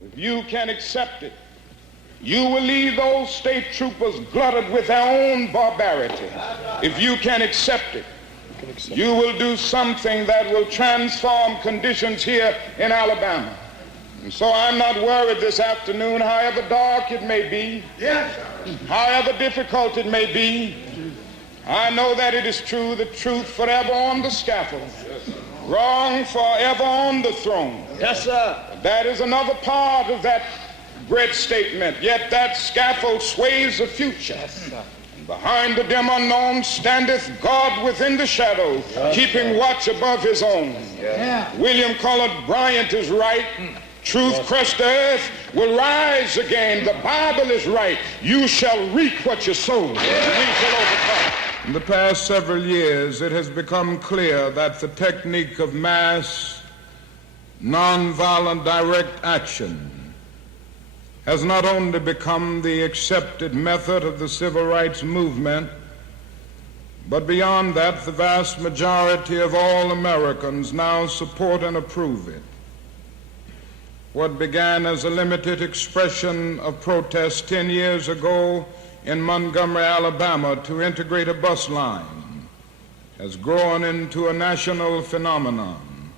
If you can accept it, you will leave those state troopers glutted with their own barbarity. If you can accept it, you will do something that will transform conditions here in Alabama. And so I'm not worried this afternoon, however dark it may be, however difficult it may be. I know that it is true, the truth forever on the scaffold, wrong forever on the throne. Yes, sir. That is another part of that great statement. Yet that scaffold sways the future. Yes, sir. And behind the dim unknown standeth God within the shadows, keeping watch above his own. William Cullen Bryant is right. Truth crushed the earth will rise again. The Bible is right. You shall reap what you sow. We shall overcome. In the past several years, it has become clear that the technique of mass, nonviolent direct action has not only become the accepted method of the civil rights movement, but beyond that, the vast majority of all Americans now support and approve it. What began as a limited expression of protest 10 years ago in Montgomery, Alabama, to integrate a bus line has grown into a national phenomenon.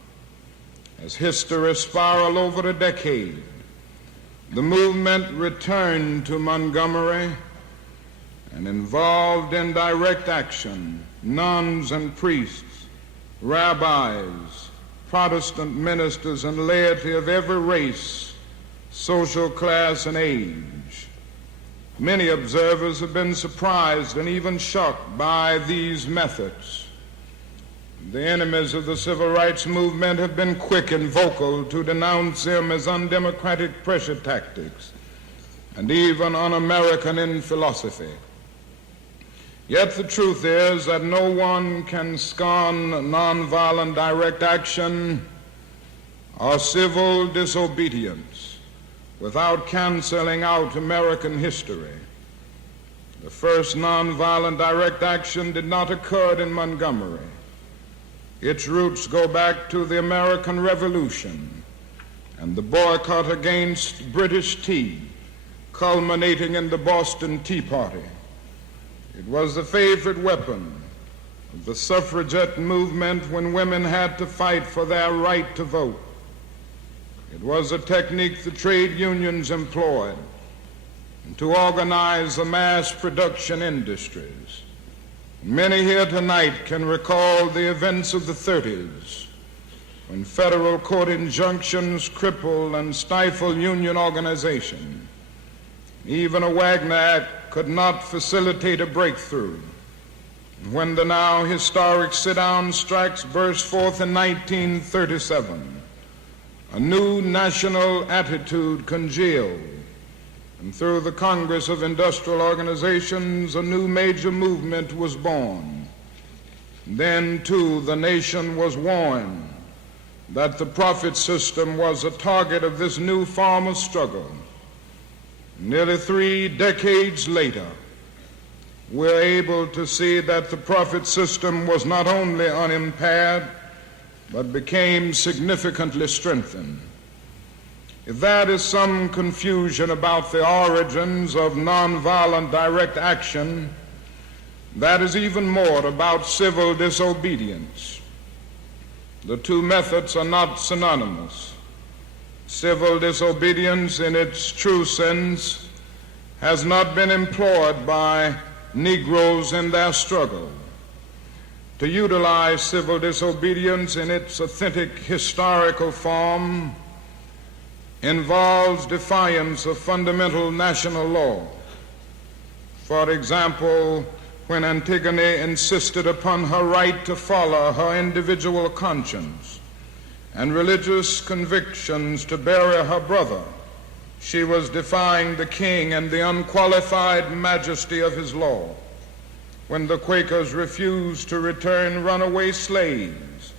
As history spiraled over a decade, the movement returned to Montgomery and involved in direct action nuns and priests, rabbis, Protestant ministers, and laity of every race, social class, and age. Many observers have been surprised and even shocked by these methods. The enemies of the civil rights movement have been quick and vocal to denounce them as undemocratic pressure tactics and even un-American in philosophy. Yet the truth is that no one can scorn nonviolent direct action or civil disobedience without canceling out American history. The first nonviolent direct action did not occur in Montgomery. Its roots go back to the American Revolution and the boycott against British tea, culminating in the Boston Tea Party. It was the favorite weapon of the suffragette movement when women had to fight for their right to vote. It was a technique the trade unions employed to organize the mass production industries. Many here tonight can recall the events of the 30s, when federal court injunctions crippled and stifled union organization. Even a Wagner Act could not facilitate a breakthrough. When the now historic sit-down strikes burst forth in 1937, a new national attitude congealed, and through the Congress of Industrial Organizations, a new major movement was born. Then, too, the nation was warned that the profit system was a target of this new form of struggle. Nearly 3 decades later, we're able to see that the profit system was not only unimpaired, but became significantly strengthened. If that is some confusion about the origins of nonviolent direct action, that is even more about civil disobedience. The two methods are not synonymous. Civil disobedience in its true sense has not been employed by Negroes in their struggle. To utilize civil disobedience in its authentic historical form involves defiance of fundamental national law. For example, when Antigone insisted upon her right to follow her individual conscience and religious convictions to bury her brother, she was defying the king and the unqualified majesty of his law. When the Quakers refused to return runaway slaves,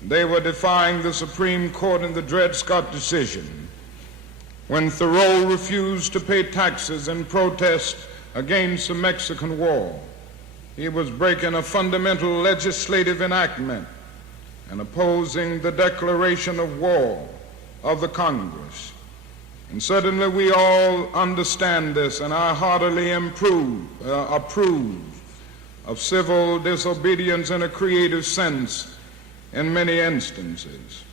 they were defying the Supreme Court in the Dred Scott decision. When Thoreau refused to pay taxes in protest against the Mexican War, he was breaking a fundamental legislative enactment and opposing the declaration of war of the Congress. And certainly we all understand this, and I heartily approve of civil disobedience in a creative sense in many instances.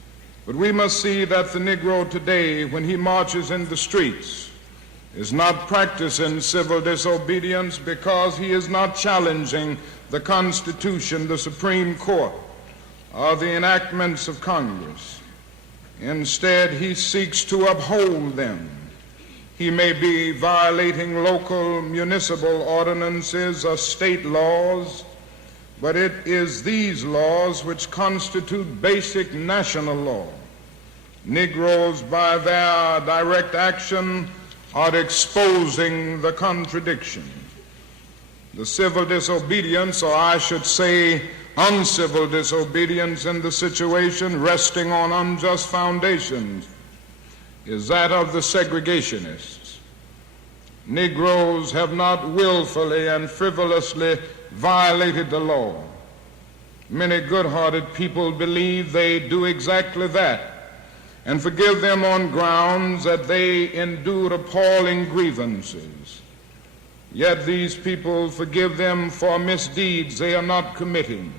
But we must see that the Negro today, when he marches in the streets, is not practicing civil disobedience because he is not challenging the Constitution, the Supreme Court, or the enactments of Congress. Instead, he seeks to uphold them. He may be violating local municipal ordinances or state laws, but it is these laws which constitute basic national law. Negroes, by their direct action, are exposing the contradiction. The civil disobedience, or I should say uncivil disobedience in the situation resting on unjust foundations, is that of the segregationists. Negroes have not willfully and frivolously violated the law. Many good-hearted people believe they do exactly that and forgive them on grounds that they endured appalling grievances. Yet these people forgive them for misdeeds they are not committing.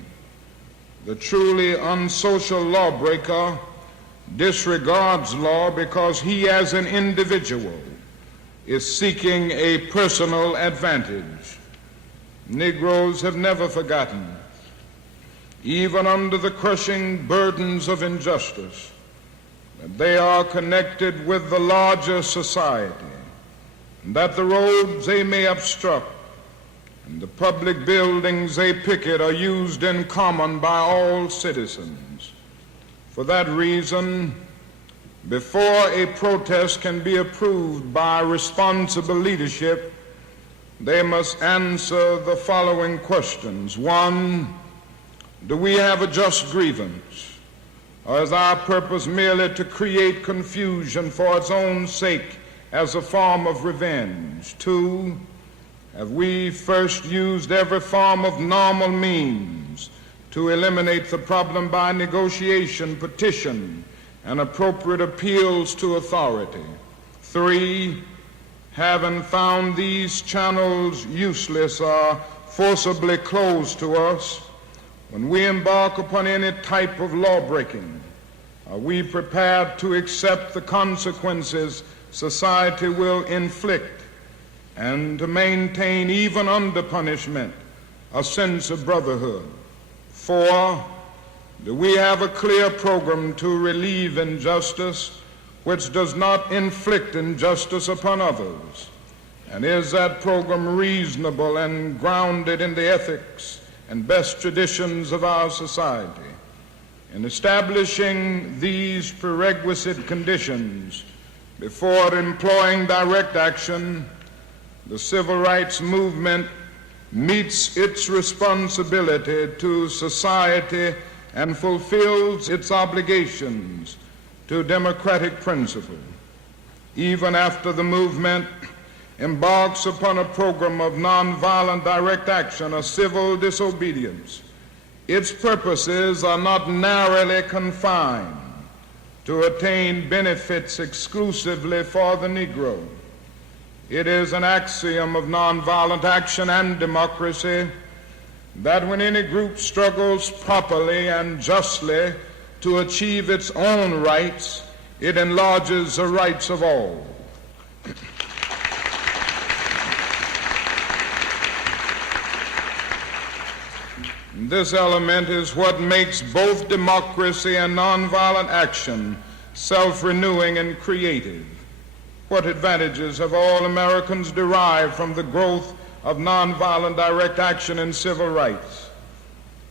The truly unsocial lawbreaker disregards law because he as an individual is seeking a personal advantage. Negroes have never forgotten, even under the crushing burdens of injustice, that they are connected with the larger society, and that the roads they may obstruct and the public buildings they picket are used in common by all citizens. For that reason, before a protest can be approved by responsible leadership, they must answer the following questions. One, do we have a just grievance, or is our purpose merely to create confusion for its own sake as a form of revenge? Two, have we first used every form of normal means to eliminate the problem by negotiation, petition, and appropriate appeals to authority? Three, having found these channels useless or forcibly closed to us, when we embark upon any type of lawbreaking, are we prepared to accept the consequences society will inflict and to maintain, even under punishment, a sense of brotherhood? Four, do we have a clear program to relieve injustice which does not inflict injustice upon others? And is that program reasonable and grounded in the ethics and best traditions of our society? In establishing these prerequisite conditions before employing direct action, the civil rights movement meets its responsibility to society and fulfills its obligations to democratic principle. Even after the movement embarks upon a program of nonviolent direct action or civil disobedience, its purposes are not narrowly confined to attain benefits exclusively for the Negro. It is an axiom of nonviolent action and democracy that when any group struggles properly and justly to achieve its own rights, it enlarges the rights of all. This element is what makes both democracy and nonviolent action self-renewing and creative. What advantages have all Americans derived from the growth of nonviolent direct action and civil rights?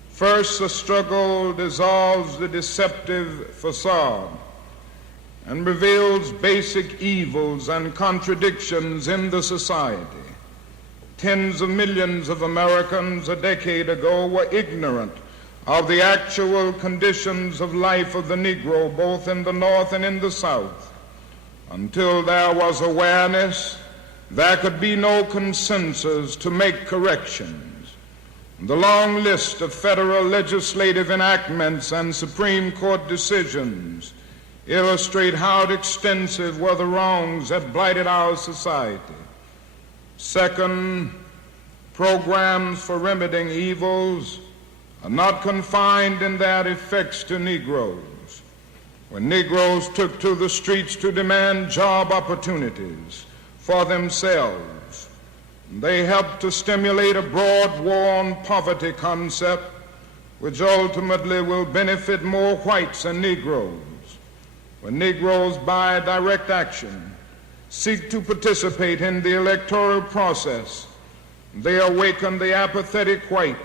First, the struggle dissolves the deceptive facade and reveals basic evils and contradictions in the society. Tens of millions of Americans a decade ago were ignorant of the actual conditions of life of the Negro, both in the North and in the South. Until there was awareness, there could be no consensus to make corrections. The long list of federal legislative enactments and Supreme Court decisions illustrate how extensive were the wrongs that blighted our society. Second, programs for remedying evils are not confined in their effects to Negroes. When Negroes took to the streets to demand job opportunities for themselves, they helped to stimulate a broad war on poverty concept which ultimately will benefit more whites than Negroes. When Negroes, by direct action, seek to participate in the electoral process, they awaken the apathetic white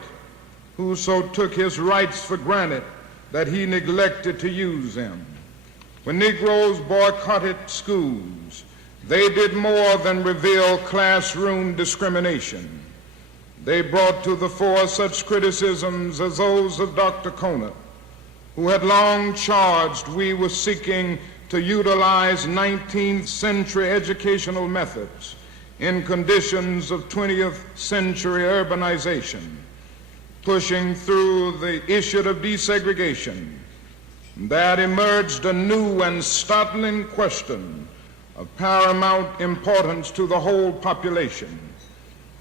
who so took his rights for granted that he neglected to use them. When Negroes boycotted schools, they did more than reveal classroom discrimination. They brought to the fore such criticisms as those of Dr. Conant, who had long charged we were seeking to utilize 19th century educational methods in conditions of 20th century urbanization, pushing through the issue of desegregation. That emerged a new and startling question of paramount importance to the whole population.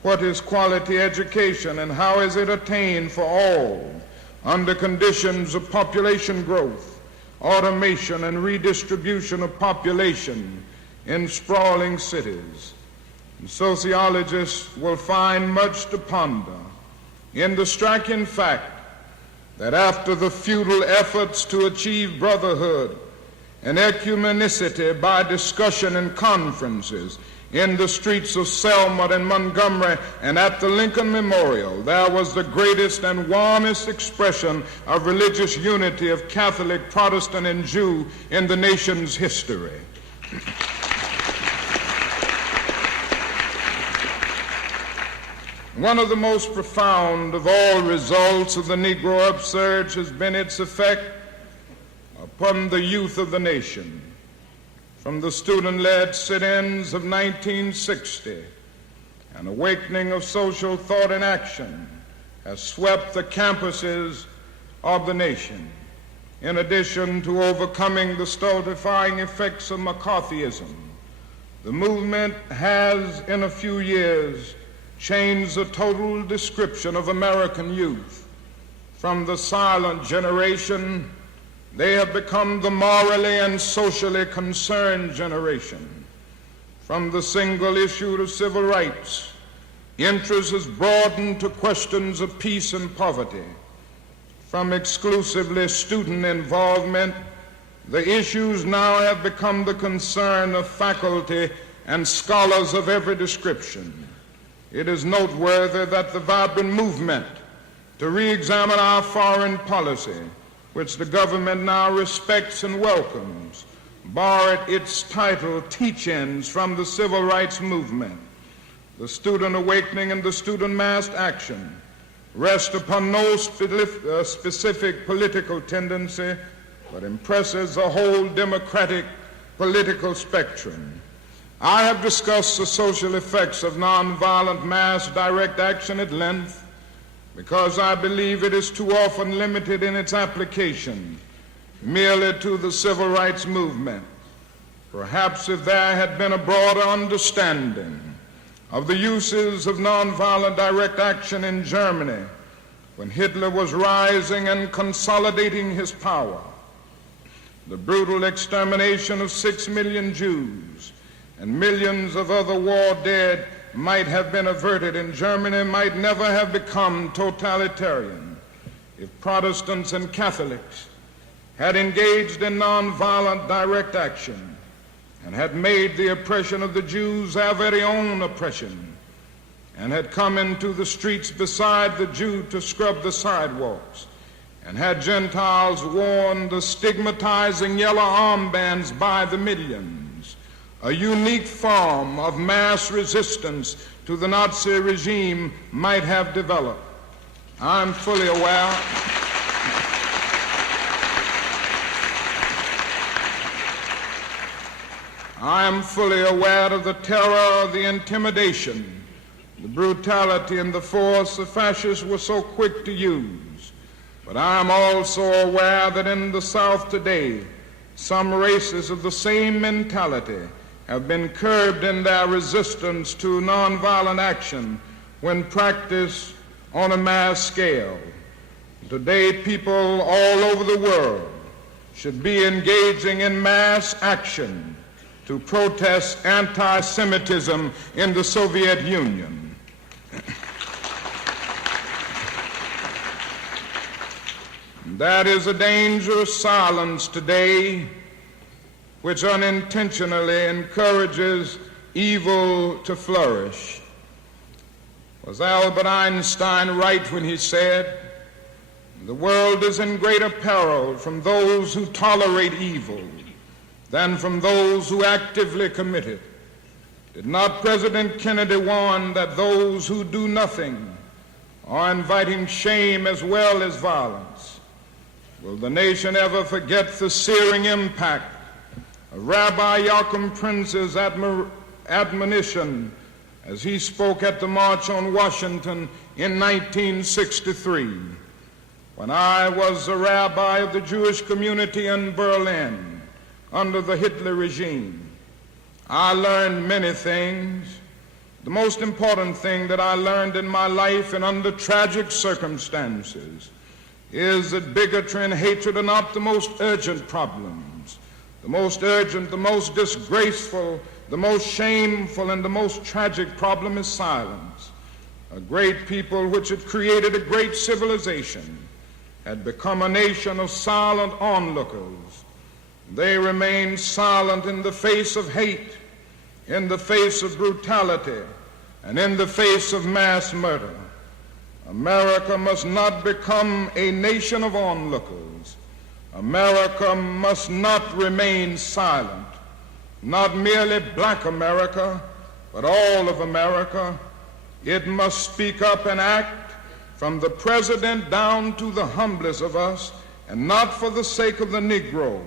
What is quality education and how is it attained for all under conditions of population growth, automation, and redistribution of population in sprawling cities? And sociologists will find much to ponder in the striking fact that after the futile efforts to achieve brotherhood and ecumenicity by discussion and conferences in the streets of Selma and Montgomery and at the Lincoln Memorial, there was the greatest and warmest expression of religious unity of Catholic, Protestant, and Jew in the nation's history. One of the most profound of all results of the Negro upsurge has been its effect upon the youth of the nation. From the student-led sit-ins of 1960, an awakening of social thought and action has swept the campuses of the nation. In addition to overcoming the stultifying effects of McCarthyism, the movement has, in a few years, changed the total description of American youth. From the silent generation, they have become the morally and socially concerned generation. From the single issue of civil rights, interest has broadened to questions of peace and poverty. From exclusively student involvement, the issues now have become the concern of faculty and scholars of every description. It is noteworthy that the vibrant movement to re-examine our foreign policy, which the government now respects and welcomes, borrowed its title, Teach-Ins, from the civil rights movement. The student awakening and the student mass action rest upon no specific political tendency, but impresses the whole democratic political spectrum. I have discussed the social effects of nonviolent mass direct action at length because I believe it is too often limited in its application merely to the civil rights movement. Perhaps if there had been a broader understanding of the uses of nonviolent direct action in Germany when Hitler was rising and consolidating his power, the brutal extermination of 6 million Jews and millions of other war dead might have been averted, and Germany might never have become totalitarian if Protestants and Catholics had engaged in nonviolent direct action and had made the oppression of the Jews their very own oppression and had come into the streets beside the Jew to scrub the sidewalks and had Gentiles worn the stigmatizing yellow armbands by the millions. A unique form of mass resistance to the Nazi regime might have developed. I'm fully aware of the terror, the intimidation, the brutality, and the force the fascists were so quick to use. But I am also aware that in the South today, some races of the same mentality have been curbed in their resistance to nonviolent action when practiced on a mass scale. Today, people all over the world should be engaging in mass action to protest anti-Semitism in the Soviet Union. That is a dangerous silence today which unintentionally encourages evil to flourish. Was Albert Einstein right when he said, "The world is in greater peril from those who tolerate evil than from those who actively commit it"? Did not President Kennedy warn that those who do nothing are inviting shame as well as violence? Will the nation ever forget the searing impact of Rabbi MYOKOM Prince's admonition as he spoke at the March on Washington in 1963? When I was a rabbi of the Jewish community in Berlin under the Hitler regime, I learned many things. The most important thing that I learned in my life and under tragic circumstances is that bigotry and hatred are not the most urgent problems. The most urgent, the most disgraceful, the most shameful, and the most tragic problem is silence. A great people which had created a great civilization had become a nation of silent onlookers. They remained silent in the face of hate, in the face of brutality, and in the face of mass murder. America must not become a nation of onlookers. America must not remain silent. Not merely black America, but all of America. It must speak up and act from the president down to the humblest of us, and not for the sake of the Negro,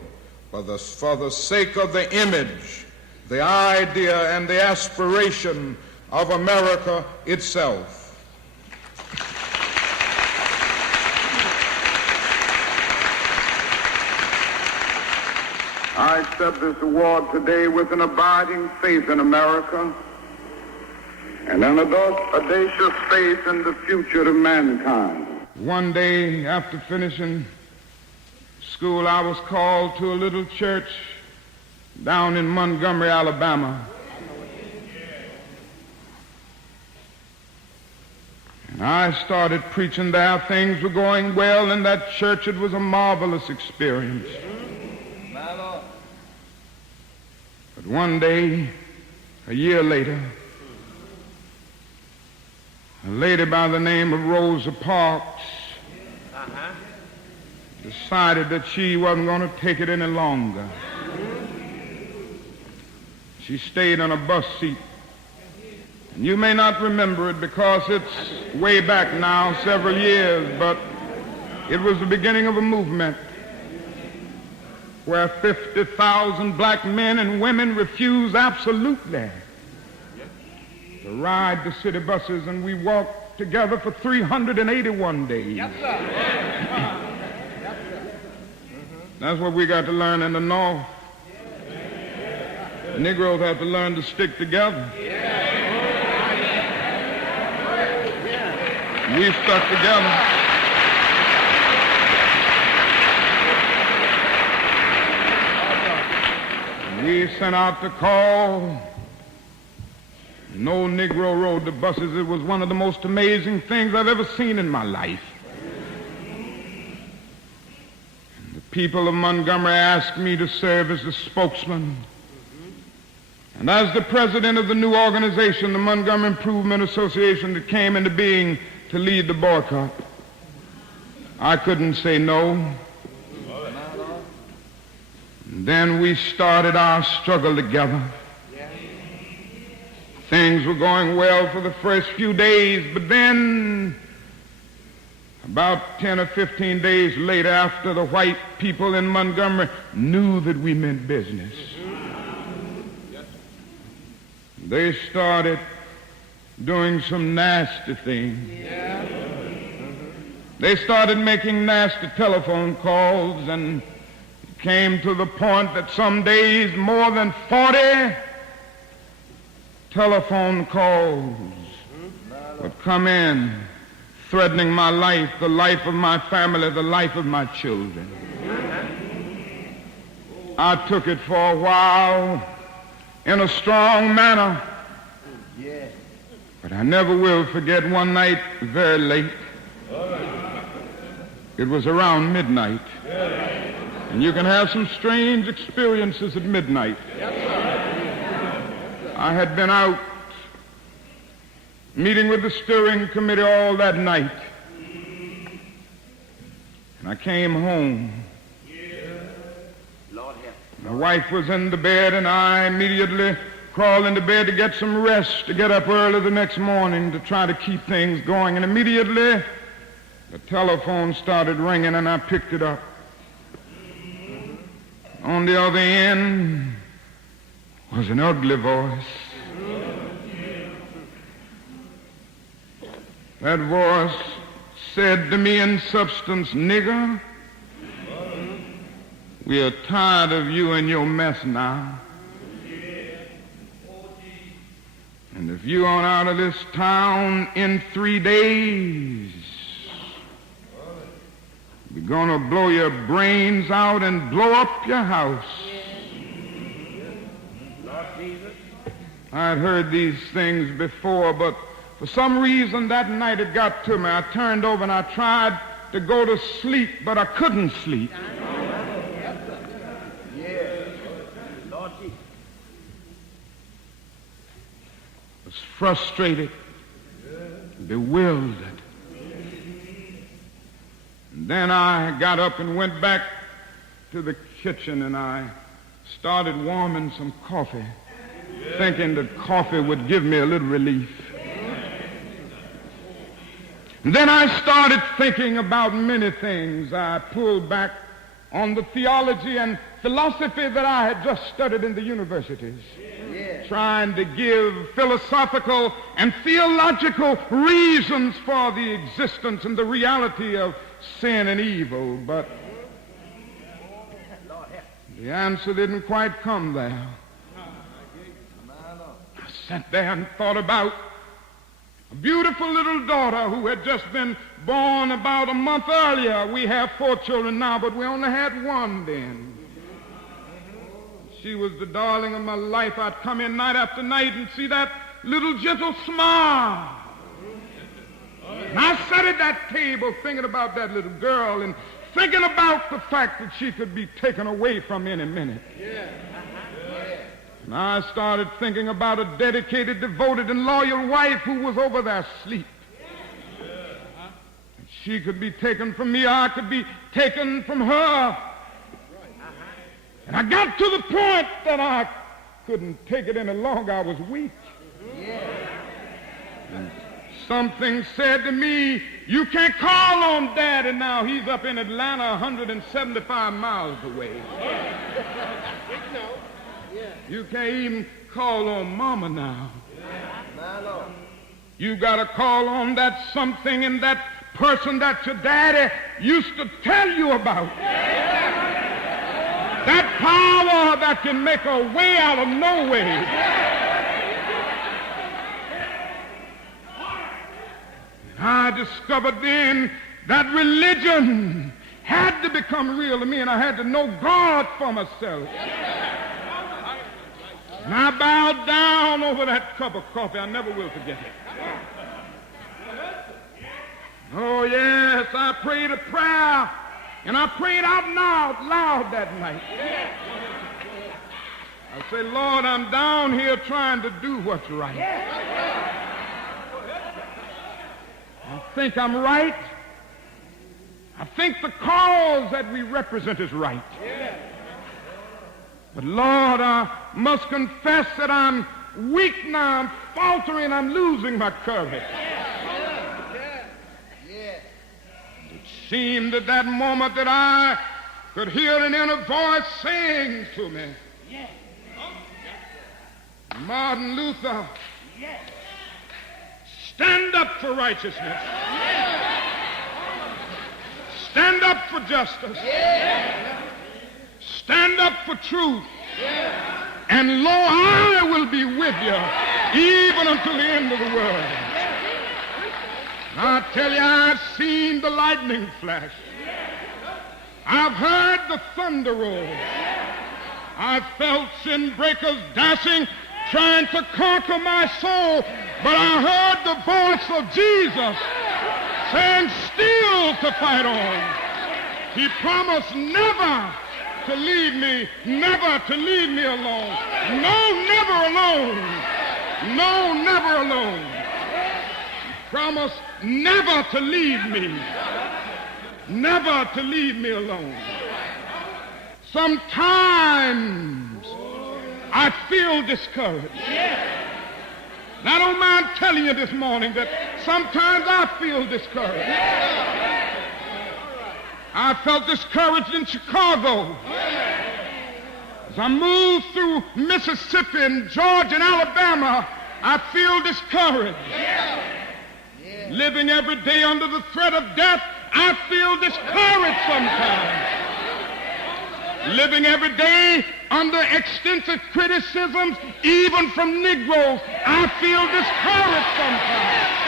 but for the sake of the image, the idea, and the aspiration of America itself. I accept this award today with an abiding faith in America and an audacious faith in the future of mankind. One day after finishing school, I was called to a little church down in Montgomery, Alabama. And I started preaching there. Things were going well in that church. It was a marvelous experience. But one day, a year later, a lady by the name of Rosa Parks decided that she wasn't going to take it any longer. She stayed on a bus seat. And you may not remember it because it's way back now, several years, but it was the beginning of a movement where 50,000 black men and women refused absolutely to ride the city buses, and we walked together for 381 days. Yes, sir. That's what we got to learn in the North. The Negroes have to learn to stick together. We stuck together. We sent out the call. No Negro rode the buses. It was one of the most amazing things I've ever seen in my life. And the people of Montgomery asked me to serve as the spokesman. And as the president of the new organization, the Montgomery Improvement Association, that came into being to lead the boycott, I couldn't say no. And then we started our struggle together. Things were going well for the first few days, but then about 10 or 15 days later, after the white people in Montgomery knew that we meant business, they started doing some nasty things. They started making nasty telephone calls and came to the point that some days more than 40 telephone calls would come in, threatening my life, the life of my family, the life of my children. I took it for a while in a strong manner, but I never will forget one night very late. It was around midnight. And you can have some strange experiences at midnight. I had been out meeting with the steering committee all that night. And I came home. My wife was in the bed, and I immediately crawled into bed to get some rest, to get up early the next morning to try to keep things going. And immediately the telephone started ringing, and I picked it up. On the other end was an ugly voice. That voice said to me in substance, "Nigger, we are tired of you and your mess now. And if you aren't out of this town in 3 days, we're going to blow your brains out and blow up your house." I'd heard these things before, but for some reason that night it got to me. I turned over and I tried to go to sleep, but I couldn't sleep. I was frustrated, bewildered. And then I got up and went back to the kitchen, and I started warming some coffee, thinking that coffee would give me a little relief. And then I started thinking about many things. I pulled back on the theology and philosophy that I had just studied in the universities, trying to give philosophical and theological reasons for the existence and the reality of sin and evil, but the answer didn't quite come there. I sat there and thought about a beautiful little daughter who had just been born about a month earlier. We have 4 children now, but we only had one then. She was the darling of my life. I'd come in night after night and see that little gentle smile. And I sat at that table thinking about that little girl and thinking about the fact that she could be taken away from me any minute. And I started thinking about a dedicated, devoted, and loyal wife who was over there asleep. She could be taken from me, I could be taken from her. And I got to the point that I couldn't take it any longer. I was weak. And something said to me, "You can't call on Daddy now. He's up in Atlanta 175 miles away. You can't even call on Mama now. You got to call on that something and that person that your daddy used to tell you about. That power that can make a way out of no way." I discovered then that religion had to become real to me, and I had to know God for myself. And I bowed down over that cup of coffee. I never will forget it. Oh, yes, I prayed a prayer, and I prayed out loud that night. I said, "Lord, I'm down here trying to do what's right. I think I'm right. I think the cause that we represent is right. But Lord, I must confess that I'm weak now, I'm faltering, I'm losing my courage." It seemed at that moment that I could hear an inner voice saying to me, "Martin Luther, stand up for righteousness. Stand up for justice. Stand up for truth. And lo, I will be with you even until the end of the world. I tell you, I've seen the lightning flash. I've heard the thunder roll. I've felt sin breakers dashing, trying to conquer my soul. But I heard the voice of Jesus saying, still to fight on. He promised never to leave me, never to leave me alone. No, never alone. No, never alone. He promised never to leave me, never to leave me alone. Sometimes I feel discouraged. And I don't mind telling you this morning that sometimes I feel discouraged. I felt discouraged in Chicago. As I moved through Mississippi and Georgia and Alabama, I feel discouraged. Living every day under the threat of death, I feel discouraged sometimes. Living every day under extensive criticisms, even from Negroes, I feel discouraged sometimes.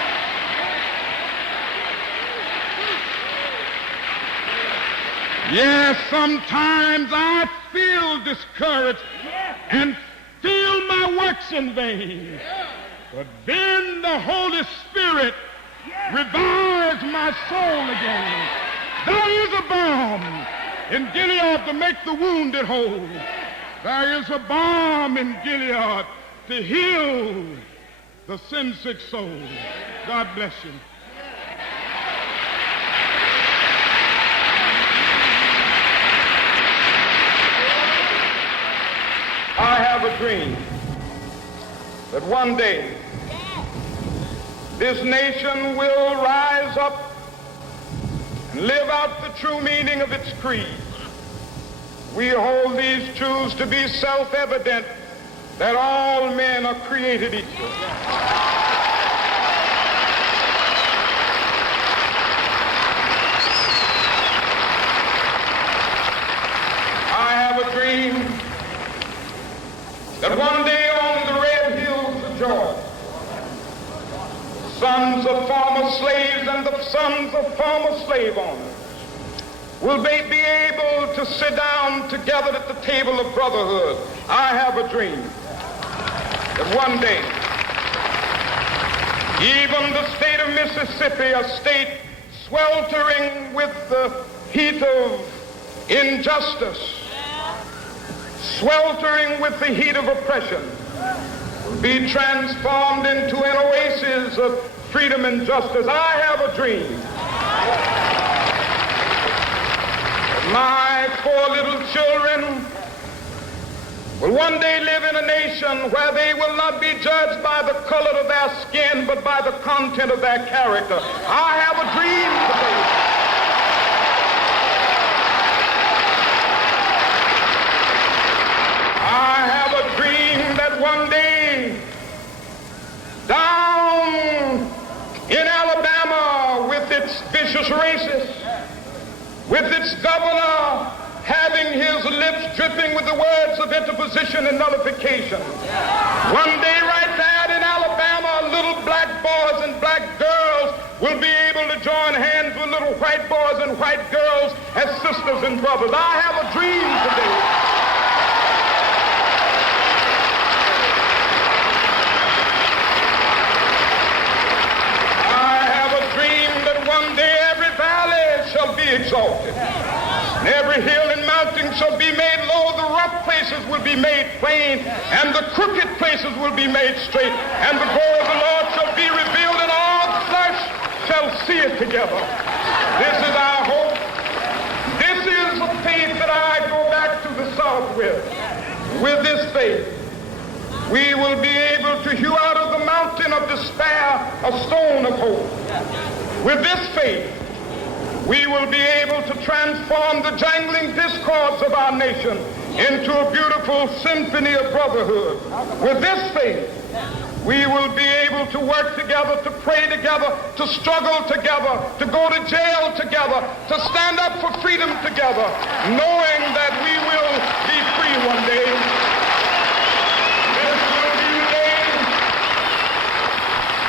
Yes, sometimes I feel discouraged and feel my works in vain. But then the Holy Spirit revives my soul again. There is a balm in Gilead to make the wounded whole. There is a balm in Gilead to heal the sin-sick soul. God bless you. I have a dream that one day this nation will rise up and live out the true meaning of its creed. We hold these truths to be self-evident, that all men are created equal. I have a dream that one day on the red hills of Georgia, sons of former slaves and the sons of former slave owners will be able to sit down together at the table of brotherhood. I have a dream that one day, even the state of Mississippi, a state sweltering with the heat of injustice, sweltering with the heat of oppression, will be transformed into an oasis of freedom and justice. I have a dream. My 4 little children will one day live in a nation where they will not be judged by the color of their skin, but by the content of their character. I have a dream today. I have a dream that one day down in Alabama, with its vicious racists, with its governor having his lips dripping with the words of interposition and nullification. One day right there in Alabama, little black boys and black girls will be able to join hands with little white boys and white girls as sisters and brothers. I have a dream today. One day every valley shall be exalted, and every hill and mountain shall be made low. The rough places will be made plain, and the crooked places will be made straight, and the glory of the Lord shall be revealed, and all flesh shall see it together. This is our hope. This is the faith that I go back to the South with. With this faith, we will be able to hew out of the mountain of despair a stone of hope. With this faith, we will be able to transform the jangling discords of our nation into a beautiful symphony of brotherhood. With this faith, we will be able to work together, to pray together, to struggle together, to go to jail together, to stand up for freedom together, knowing that we will be free one day.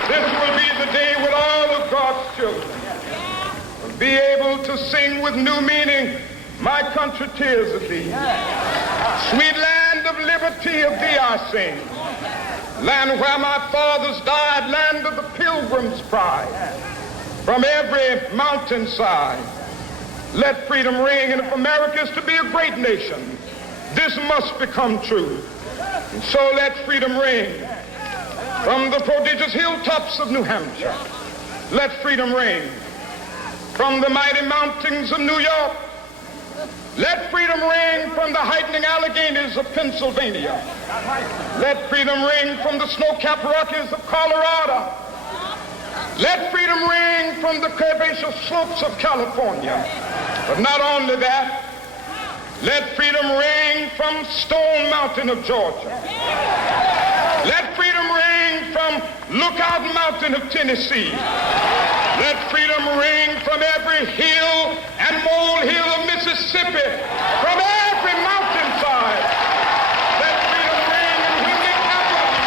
This will be the day when all of God's children will be able to sing with new meaning, my country, tears of thee. Sweet land of liberty, of thee I sing. Land where my fathers died, land of the pilgrim's pride. From every mountainside, let freedom ring. And if America is to be a great nation, this must become true. And so let freedom ring. From the prodigious hilltops of New Hampshire, let freedom ring. From the mighty mountains of New York, let freedom ring. From the heightening Alleghenies of Pennsylvania, let freedom ring. From the snow-capped Rockies of Colorado, let freedom ring. From the curvaceous slopes of California. But not only that, let freedom ring from Stone Mountain of Georgia. Let freedom ring from Lookout Mountain of Tennessee. Let freedom ring from every hill and molehill of Mississippi, from every mountainside. Let freedom ring, and when it happens,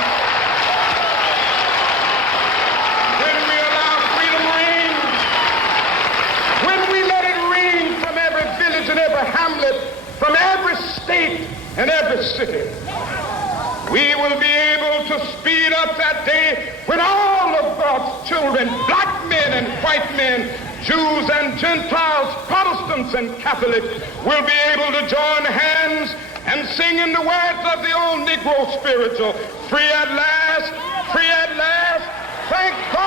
when we allow freedom ring, when we let it ring from every village and every hamlet, from every state and every city, we will be able to speed up that day when all of God's children, black men and white men, Jews and Gentiles, Protestants and Catholics, will be able to join hands and sing in the words of the old Negro spiritual, free at last, thank God.